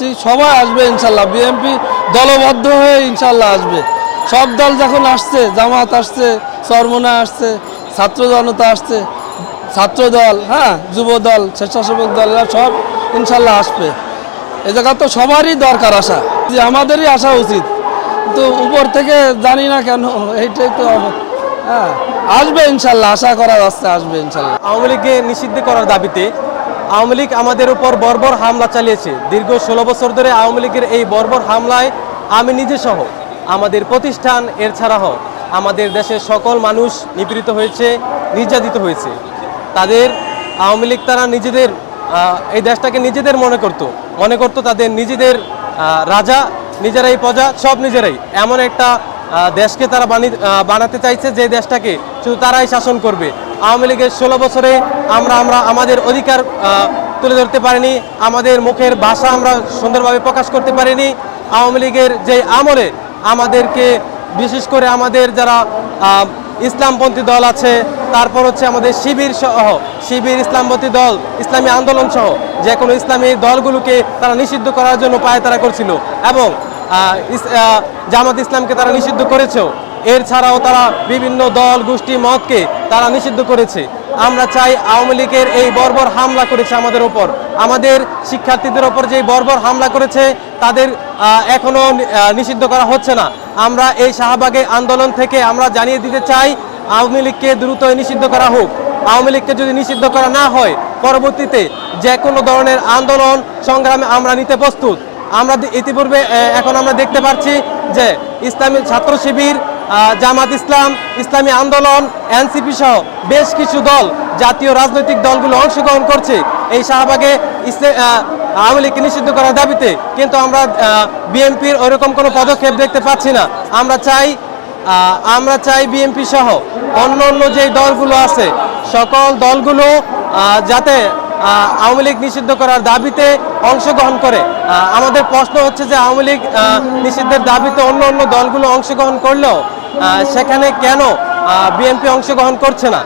চাচ্ছি সবাই আসবে ইনশাল্লাহ, বিএনপি দলবদ্ধ হয়ে ইনশাল্লাহ আসবে। সব দল যখন আসছে, জামাত আসছে, চরমোনা আসছে, ছাত্র জনতা আসছে, ছাত্র দল, হ্যাঁ, যুব দল, স্বেচ্ছাসেবক দল, এরা সব ইনশাল্লাহ আসবে। এ জায়গা তো সবারই দরকার আসা, যে আমাদেরই আসা উচিত, কিন্তু উপর থেকে জানি না কেন, এইটাই তো হ্যাঁ আসবে ইনশাল্লাহ, আশা করা যাচ্ছে আসবে ইনশাল্লাহ। আওয়ামী লীগকে নিষিদ্ধ করার দাবিতে আওয়ামী লীগ আমাদের উপর বর্বর হামলা চালিয়েছে। দীর্ঘ 16 বছর ধরে আওয়ামী লীগের এই বর্বর হামলায় আমি নিজে সহ আমাদের প্রতিষ্ঠান এর ছাড়াও আমাদের দেশের সকল মানুষ নিপীড়িত হয়েছে, নির্যাতিত হয়েছে। তাদের আওয়ামী লীগ তারা নিজেদের এই দেশটাকে নিজেদের মনে করতো তাদের নিজেদের রাজা, নিজেরাই প্রজা, সব নিজেরাই। এমন একটা দেশকে তারা বানাতে চাইছে যে দেশটাকে শুধু তারাই শাসন করবে। আওয়ামী লীগের 16 বছরে আমরা আমাদের অধিকার তুলে ধরতে পারিনি, আমাদের মুখের ভাষা আমরা সুন্দরভাবে প্রকাশ করতে পারিনি। আওয়ামী লীগের যে আমলে আমাদেরকে, বিশেষ করে আমাদের যারা ইসলামপন্থী দল আছে, তারপর হচ্ছে আমাদের শিবির, ইসলামপন্থী দল, ইসলামী আন্দোলন সহ যে কোনো ইসলামী দলগুলোকে তারা নিষিদ্ধ করার জন্য পায়তারা করছিল, এবং জামাত ইসলামকে তারা নিষিদ্ধ করেছেও। এর ছাড়াও তারা বিভিন্ন দল, গোষ্ঠী, মতকে তারা নিষিদ্ধ করেছে। আমরা চাই আওয়ামী লীগের এই বর্বর হামলা করেছে আমাদের ওপর, আমাদের শিক্ষার্থীদের ওপর যে বর্বর হামলা করেছে, তাদের এখনো নিষিদ্ধ করা হচ্ছে না। আমরা এই শাহবাগে আন্দোলন থেকে আমরা জানিয়ে দিতে চাই, আওয়ামী লীগকে দ্রুত নিষিদ্ধ করা হোক। আওয়ামী লীগকে যদি নিষিদ্ধ করা না হয়, পরবর্তীতে যে কোনো ধরনের আন্দোলন সংগ্রামে আমরা নিতে প্রস্তুত। আমরা ইতিপূর্বে এখন আমরা দেখতে পাচ্ছি যে ইসলামী ছাত্র শিবির, জামাত ইসলাম, ইসলামী আন্দোলন, এনসিপি সহ বেশ কিছু দল, জাতীয় রাজনৈতিক দলগুলো অংশগ্রহণ করছে এই শাহবাগে আওয়ামী লীগকে নিষিদ্ধ করার দাবিতে, কিন্তু আমরা বিএনপির ওইরকম কোনো পদক্ষেপ দেখতে পাচ্ছি না। আমরা চাই বিএনপি সহ অন্য যে দলগুলো আছে, সকল দলগুলো যাতে আওয়ামী লীগ নিষিদ্ধ করার দাবিতে অংশগ্রহণ করে। আমাদের প্রশ্ন হচ্ছে যে আওয়ামী লীগ নিষিদ্ধের দাবিতে অন্য দলগুলো অংশগ্রহণ করলেও সেখানে কেন বিএনপি অংশগ্রহণ করছে না?